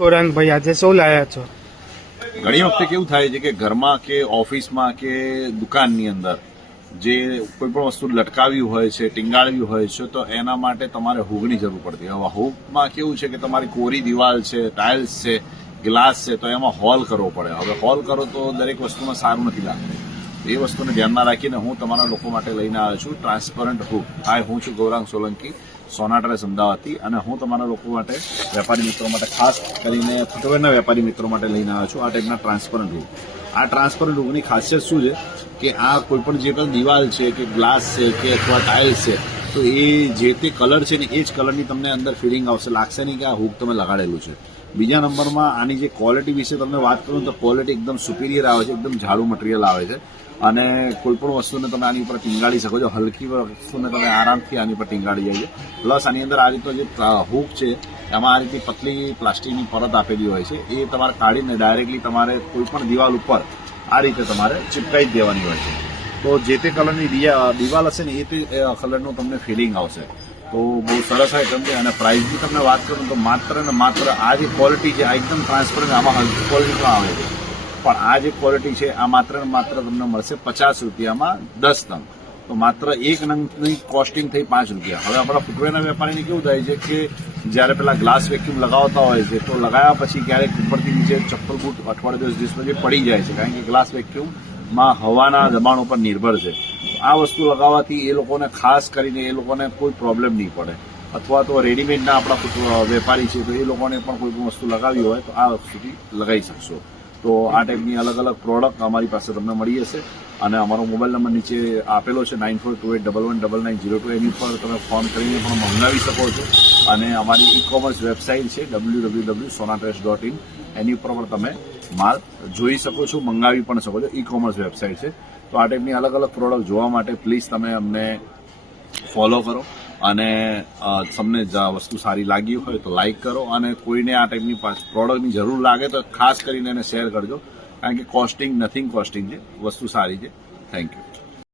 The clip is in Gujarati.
ગૌરાંગભાઈ આજે શું લાયા છો? ઘણી વખતે કેવું થાય છે કે ઘરમાં કે ઓફિસમાં કે દુકાનની અંદર જે કોઈ પણ વસ્તુ લટકાવી હોય છે, ટીંગાળવી હોય છે, તો એના માટે તમારે હૂકની જરૂર પડતી. હવે હૂકમાં કેવું છે કે તમારી કોરી દિવાલ છે, ટાઇલ્સ છે, ગ્લાસ છે, તો એમાં હોલ કરવો પડે. હવે હોલ કરો તો દરેક વસ્તુમાં સારું નથી લાગતું. એ વસ્તુને ધ્યાનમાં રાખીને હું તમારા લોકો માટે લઈને આવ્યો છું ટ્રાન્સપરન્ટ હૂક. હાય, હું છું ગૌરાંગ સોલંકી, સોનાટ્રેસ અમદાવાદથી, અને હું તમારા લોકો માટે, વેપારી મિત્રો માટે, ખાસ કરીને ફૂટવેરના વેપારી મિત્રો માટે લઈને આવ્યો છું આ ટાઈપના ટ્રાન્સપરન્ટ હૂક. આ ટ્રાન્સપરન્ટ હૂકની ખાસિયત શું છે કે આ કોઈ પણ જે પણ દિવાલ છે કે ગ્લાસ છે કે અથવા ટાઇલ્સ છે, તો એ જે તે કલર છે ને એ જ કલરની તમને અંદર ફિલિંગ આવશે, લાગશે નહીં કે આ હૂક તમે લગાડેલું છે. બીજા નંબરમાં આની જે ક્વોલિટી વિશે તમને વાત કરું તો ક્વોલિટી એકદમ સુપિરિયર આવે છે, એકદમ જાડું મટીરિયલ આવે છે, અને કોઈ પણ વસ્તુને તમે આની ઉપર ટીંગાડી શકો છો. હલકી વસ્તુને તમે આરામથી આની ઉપર ટીંગાડી જાય છે. પ્લસ આની અંદર આ રીતનો જે હૂક છે એમાં આ રીતની પતલી પ્લાસ્ટિકની પરત આપેલી હોય છે. એ તમારે કાઢીને ડાયરેક્ટલી તમારે કોઈ પણ દિવાલ ઉપર આ રીતે તમારે ચિપકાઈ જ દેવાની હોય છે. તો જે તે કલરની દિવાલ હશે ને એ તે કલરનું તમને ફિલિંગ આવશે. તો બહુ સરસ આઈટમ છે. અને પ્રાઇસની તમને વાત કરું તો માત્ર ને માત્ર આ જે ક્વોલિટી છે આ એકદમ ટ્રાન્સપરન્ટ, આમાં હલકી ક્વોલિટી પણ આવે છે, પણ આ જે ક્વોલિટી છે આ માત્ર ને માત્ર તમને મળશે 50 રૂપિયામાં 10 નંગ. તો માત્ર એક નંગની કોસ્ટિંગ થઈ 5 રૂપિયા. હવે આપણા ફૂટવેરના વેપારીને કેવું થાય છે કે જ્યારે પેલા ગ્લાસ વેક્યુમ લગાવતા હોય છે તો લગાવ્યા પછી ક્યારેક ઉપરથી નીચે ચપ્પલ બૂટ અઠવાડિયે 10 દિવસ પછી પડી જાય છે, કારણ કે ગ્લાસ વેક્યુમમાં હવાના દબાણ ઉપર નિર્ભર છે. આ વસ્તુ લગાવવાથી એ લોકોને, ખાસ કરીને એ લોકોને કોઈ પ્રોબ્લેમ નહીં પડે. અથવા તો રેડીમેડના આપણા વેપારી છે તો એ લોકોને પણ કોઈ પણ વસ્તુ લગાવી હોય તો આ વસ્તુથી લગાવી શકશો. તો આ ટાઈપની અલગ અલગ પ્રોડક્ટ અમારી પાસે તમને મળી જશે. અને અમારો મોબાઈલ નંબર નીચે આપેલો છે 9428119902. એની પર તમે ફોન કરીને પણ મંગાવી શકો છો. અને અમારી ઈ-કોમર્સ વેબસાઇટ છે www.sonatres.in. એની ઉપર પણ તમે માલ જોઈ શકો છો, મંગાવી પણ શકો છો. ઈ-કોમર્સ વેબસાઇટ છે. તો આ ટાઈપની અલગ અલગ પ્રોડક્ટ જોવા માટે પ્લીઝ તમે અમને ફોલો કરો. અને તમને વસ્તુ સારી લાગી હોય તો લાઇક કરો. અને કોઈને આ ટાઈપની પ્રોડક્ટની જરૂર લાગે તો ખાસ કરીને એને શેર કરજો, કારણ કે કોસ્ટિંગ નથિંગ કોસ્ટિંગ છે, વસ્તુ સારી છે. Thank you.